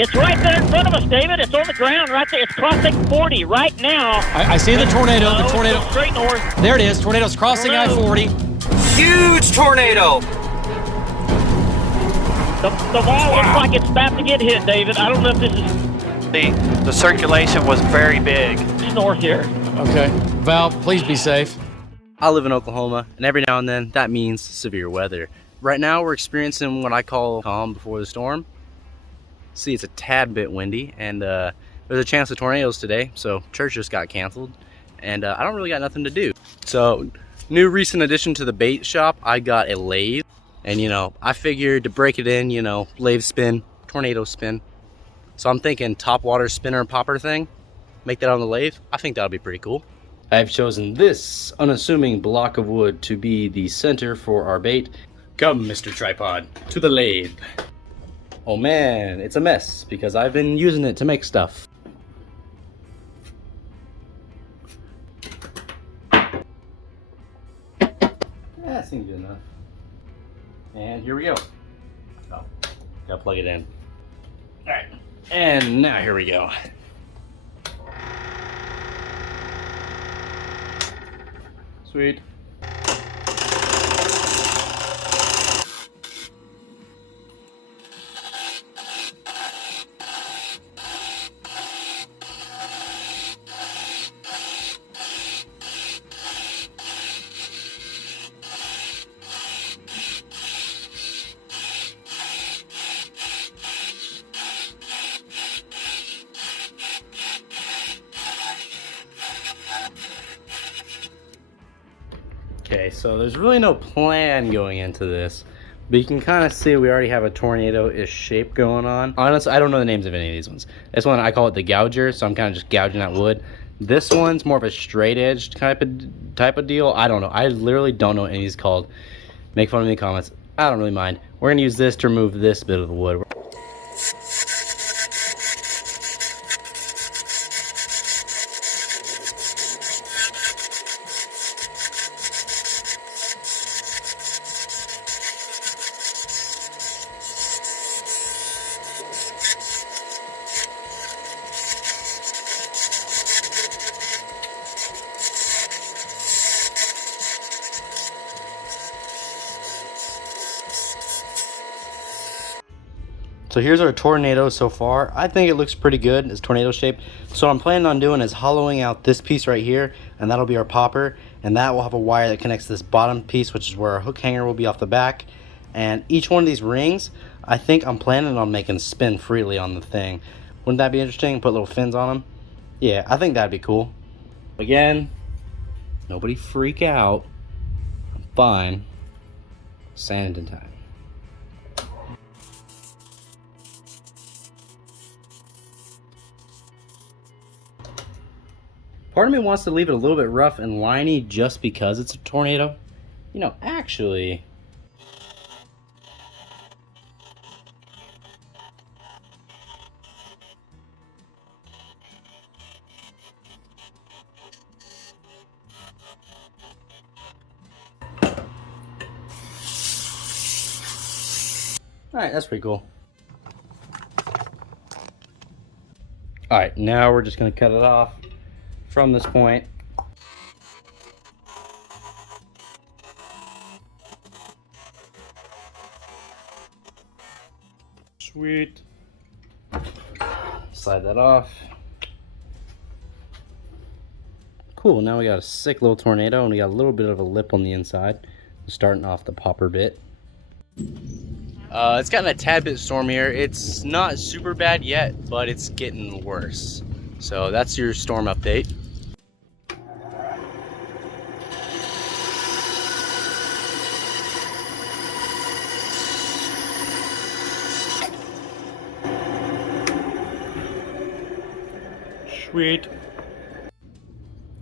It's right there in front of us, David. It's on the ground right there. It's crossing 40 right now. I see the tornado. The tornado. Straight north. There it is. Tornado's crossing I-40. Huge tornado. The wall looks like it's about to get hit, David. I don't know if this is The circulation was very big. north here. Okay. Val, please be safe. I live in Oklahoma, and every now and then that means severe weather. Right now we're experiencing what I call calm before the storm. See, it's a tad bit windy, and there's a chance of tornadoes today, so church just got canceled, and I don't really got nothing to do. So, new recent addition to the bait shop, I got a lathe, and you know, I figured to break it in, you know, lathe spin, tornado spin. So I'm thinking top water spinner and popper thing, make that on the lathe. I think that'll be pretty cool. I've chosen this unassuming block of wood to be the center for our bait. Come, Mr. Tripod, to the lathe. Oh man, it's a mess because I've been using it to make stuff. That seems good enough. And here we go. Oh, gotta plug it in. Alright, and now here we go. Sweet. Okay, so there's really no plan going into this, but you can kind of see we already have a tornado-ish shape going on. Honestly, I don't know the names of any of these ones. This one, I call it the gouger, so I'm kind of just gouging out wood. This one's more of a straight-edged type of deal. I don't know. I literally don't know what any of these called. Make fun of me in the comments. I don't really mind. We're going to use this to remove this bit of the wood. So here's our tornado so far. I think it looks pretty good. It's tornado shape. So what I'm planning on doing is hollowing out this piece right here, and that'll be our popper, and that will have a wire that connects this bottom piece, which is where our hook hanger will be off the back. And each one of these rings, I think I'm planning on making spin freely on the thing. Wouldn't that be interesting? Put little fins on them. Yeah, I think that'd be cool. Again, nobody freak out. I'm fine. Sand in time. Part of me wants to leave it a little bit rough and liney just because it's a tornado. You know, actually... Alright, that's pretty cool. Alright, now we're just going to cut it off from this point. Sweet. Slide that off. Cool, now we got a sick little tornado and we got a little bit of a lip on the inside. Starting off the popper bit. It's gotten a tad bit stormier. It's not super bad yet, but it's getting worse. So that's your storm update. Sweet.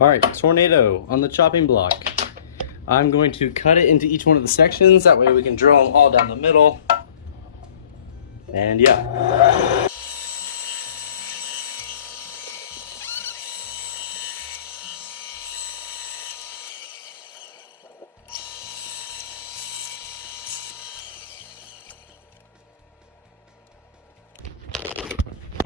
Alright, tornado on the chopping block. I'm going to cut it into each one of the sections, that way we can drill them all down the middle. And yeah.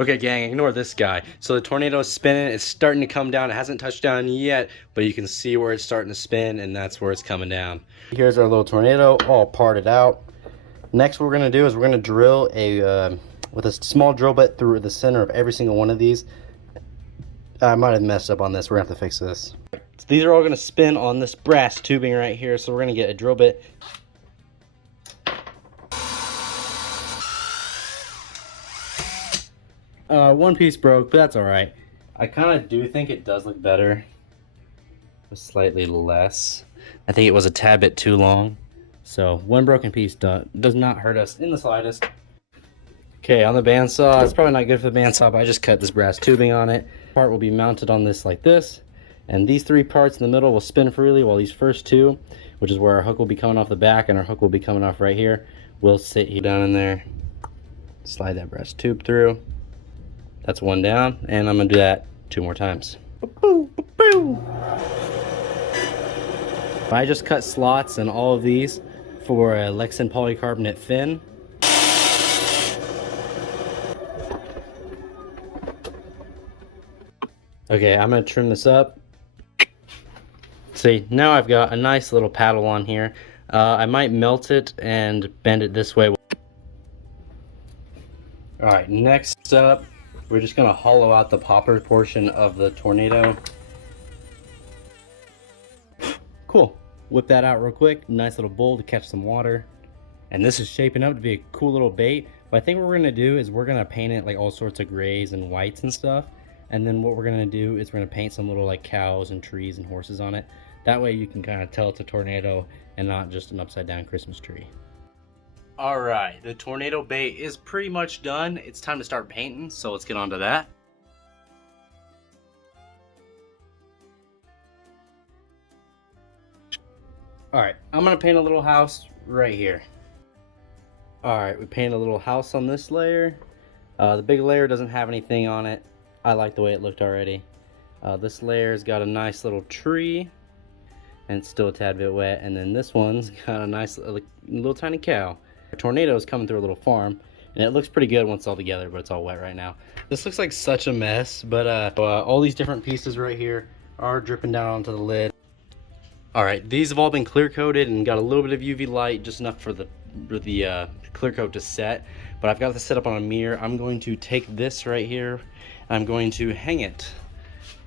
Okay, gang, ignore this guy. So the tornado is spinning. It's starting to come down. It hasn't touched down yet, but you can see where it's starting to spin, and that's where it's coming down. Here's our little tornado, all parted out. Next, what we're going to do is we're going to drill with a small drill bit through the center of every single one of these. I might have messed up on this. We're going to have to fix this. So these are all going to spin on this brass tubing right here, so we're going to get a drill bit. One piece broke, but that's alright. I kind of do think it does look better with slightly less. I think it was a tad bit too long. So one broken piece does not hurt us in the slightest. Okay, on the bandsaw, it's probably not good for the bandsaw, but I just cut this brass tubing on it. Part will be mounted on this like this, and these three parts in the middle will spin freely, while these first two, which is where our hook will be coming off the back and our hook will be coming off right here, will sit here down in there. Slide that brass tube through. That's one down, and I'm gonna do that 2 more times. I just cut slots in all of these for a Lexan polycarbonate fin. Okay, I'm gonna trim this up. See, now I've got a nice little paddle on here. I might melt it and bend it this way. Alright, next up, we're just gonna hollow out the popper portion of the tornado. Cool. Whip that out real quick. Nice little bowl to catch some water. And this is shaping up to be a cool little bait. But I think what we're gonna do is we're gonna paint it like all sorts of grays and whites and stuff. And then what we're gonna do is we're gonna paint some little like cows and trees and horses on it. That way you can kind of tell it's a tornado and not just an upside down Christmas tree. Alright, the tornado bait is pretty much done. It's time to start painting, so let's get on to that. Alright, I'm gonna paint a little house right here. Alright, we painted a little house on this layer. The big layer doesn't have anything on it. I like the way it looked already. This layer's got a nice little tree, and it's still a tad bit wet. And then this one's got a nice little tiny cow. A tornado is coming through a little farm, and it looks pretty good once it's all together, but it's all wet right now. This looks like such a mess, but all these different pieces right here are dripping down onto the lid. Alright, these have all been clear coated and got a little bit of UV light, just enough for the clear coat to set. But I've got this set up on a mirror. I'm going to take this right here, I'm going to hang it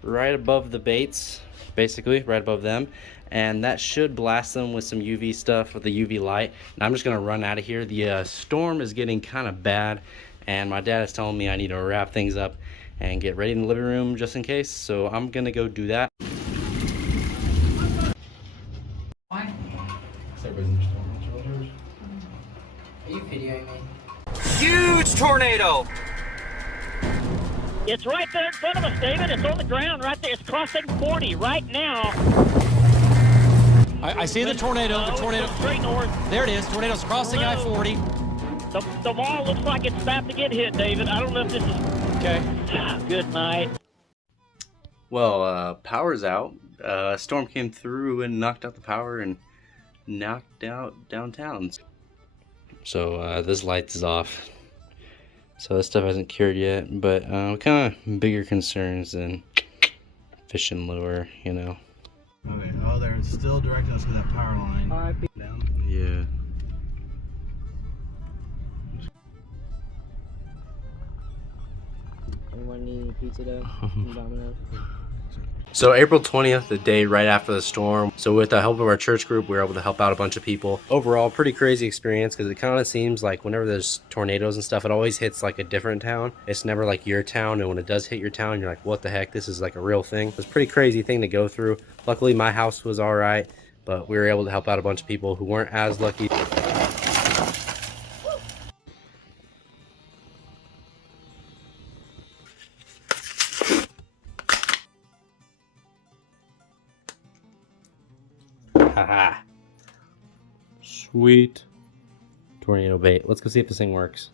right above the baits, basically right above them, and that should blast them with some UV stuff with the UV light. And I'm just gonna run out of here. The storm is getting kind of bad, and my dad is telling me I need to wrap things up and get ready in the living room just in case, so I'm gonna go do that. Why? Are you videoing me? Huge tornado! It's right there in front of us, David. It's on the ground right there. It's crossing 40 right now. I see the tornado. The tornado. Straight north. There it is. Tornado's crossing I-40. The mall looks like it's about to get hit, David. I don't know if this is... Okay. Good night. Well, power's out. A storm came through and knocked out the power and knocked out downtown. So this light is off. So this stuff hasn't cured yet, but kind of bigger concerns than fishing lure, you know. Okay, oh, they're still directing us to that power line. Down. Yeah. Anyone need any pizza dough? Domino's? So April 20th, the day right after the storm. So with the help of our church group, we were able to help out a bunch of people. Overall, pretty crazy experience, because it kind of seems like whenever there's tornadoes and stuff, it always hits like a different town. It's never like your town, and when it does hit your town, you're like, what the heck, this is like a real thing. It's a pretty crazy thing to go through. Luckily, my house was all right, but we were able to help out a bunch of people who weren't as lucky. Haha. Sweet. Tornado bait. Let's go see if this thing works.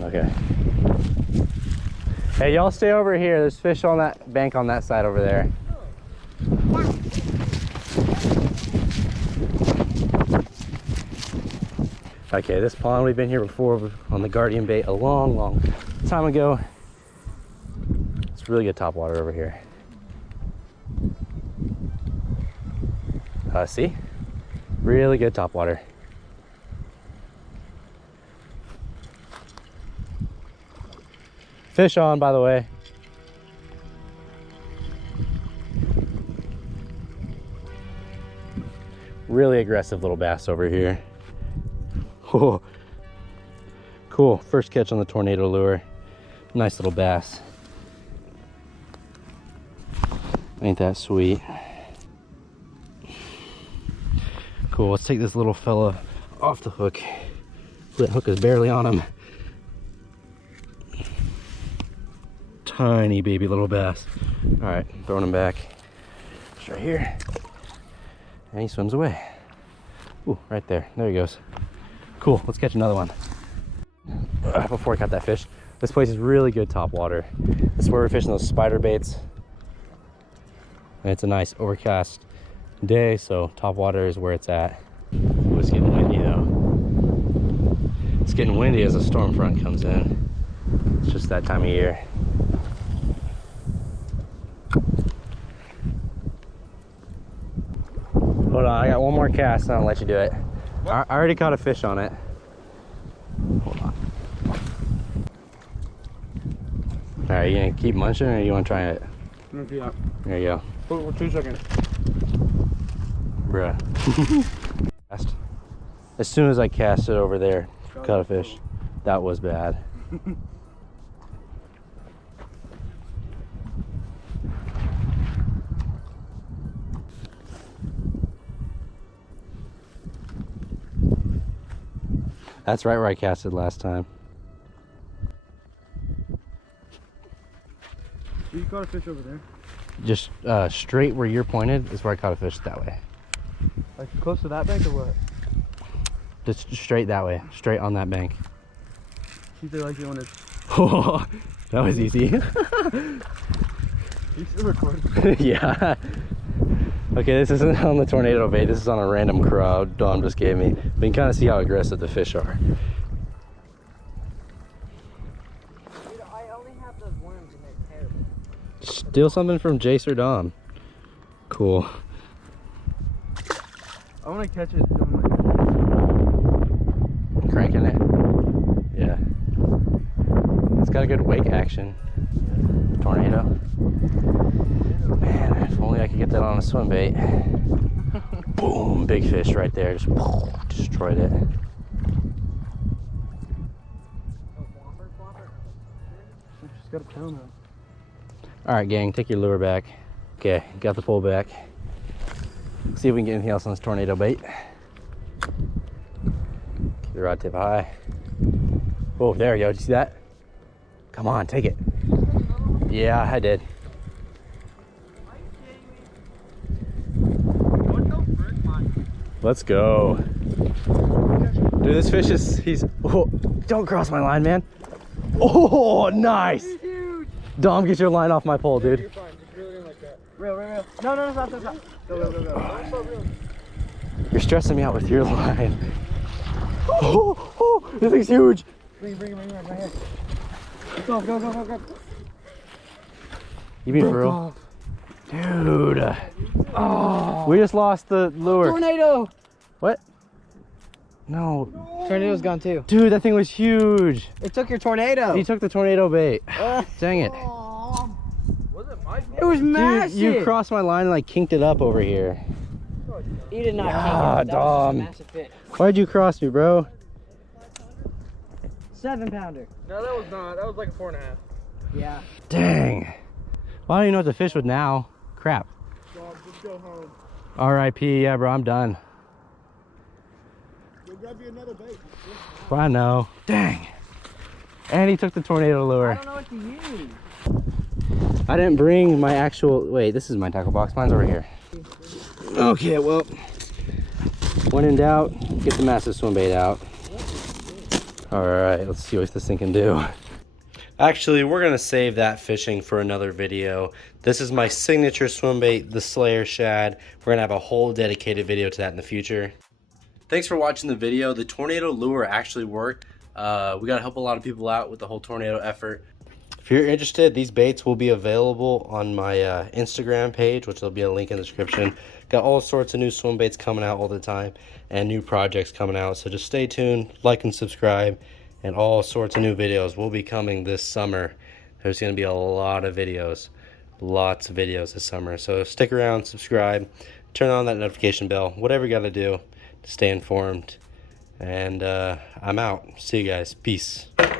Okay. Hey, y'all stay over here. There's fish on that bank on that side over there. Okay, this pond, we've been here before on the Guardian bait a long time ago. It's really good topwater over here. See? Really good topwater. Fish on, by the way. Really aggressive little bass over here. Oh, cool. First catch on the tornado lure. Nice little bass. Ain't that sweet? Cool. Let's take this little fella off the hook. That hook is barely on him. Tiny baby little bass. All right, throwing him back. It's right here. And he swims away. Ooh, right there. There he goes. Cool, let's catch another one. Before I caught that fish, this place is really good topwater. This is where we're fishing those spider baits. And it's a nice overcast day, so topwater is where it's at. Ooh, it's getting windy though. It's getting windy as a storm front comes in. It's just that time of year. Hold on, I got one more cast and I'll let you do it. I already caught a fish on it. Hold on. All right, you gonna keep munching or you wanna try it? Yeah. There you go. For 2 seconds. Bruh. As soon as I cast it over there, caught a fish. That was bad. That's right where I casted last time. You caught a fish over there? Just straight where you're pointed is where I caught a fish that way. Like close to that bank or what? Just straight that way, straight on that bank. See if they like you on it. Oh, that was easy. You still recording? Yeah. Okay, this isn't on the tornado bait. This is on a random crowd Dom just gave me. But you can kind of see how aggressive the fish are. Dude, I only have those worms and they're terrible. Steal something from Jace or Dom. Cool. I want to catch it doing like Cranking it. Yeah. It's got a good wake action. Tornado. Man, if only I could get that on a swim bait. Boom, big fish right there. Just destroyed it. just got a tail now. All right, gang, take your lure back. Okay, got the pole back. See if we can get anything else on this tornado bait. Keep the rod tip high. Oh, there we go. Did you see that? Come on, take it. Yeah, I did. Let's go. Dude, this fish is, oh, don't cross my line, man. Oh, nice. Dom, get your line off my pole, dude. You're fine, just reel it in like that. Reel. No, stop. Go. You're stressing me out with your line. Oh, this thing's huge. Bring it right here. Go. You mean for real? Dude. Oh. We just lost the lure. Tornado! What? No. Tornado's gone too. Dude, that thing was huge. It took your tornado. He took the tornado bait. Dang it. Was it my It was Dude, massive. you crossed my line and like kinked it up over here. You did not Yeah, kink it. That was Dom. just a massive fit. Why'd you cross me, bro? 7-pounder. No, that was not. That was like a 4.5. Yeah. Dang. Well, I don't even know what to fish with now. Crap. Dog, just go home. R.I.P. Yeah, bro, I'm done. Go grab you another bait. Well, I know. Dang. And he took the tornado I lure. don't know what to use. I didn't bring my actual, wait, this is my tackle box. Mine's over here. Okay, well, when in doubt, get the massive swim bait out. All right, let's see what this thing can do. Actually, we're going to save that fishing for another video. This is my signature swim bait, the Slayer Shad. We're going to have a whole dedicated video to that in the future. Thanks for watching the video. The tornado lure actually worked. We got to help a lot of people out with the whole tornado effort. If you're interested, these baits will be available on my Instagram page, which will be a link in the description. Got all sorts of new swim baits coming out all the time and new projects coming out. So just stay tuned, like and subscribe, and all sorts of new videos will be coming this summer. There's going to be a lot of videos, lots of videos this summer. So stick around, subscribe, turn on that notification bell, whatever you got to do to stay informed. And I'm out. See you guys. Peace.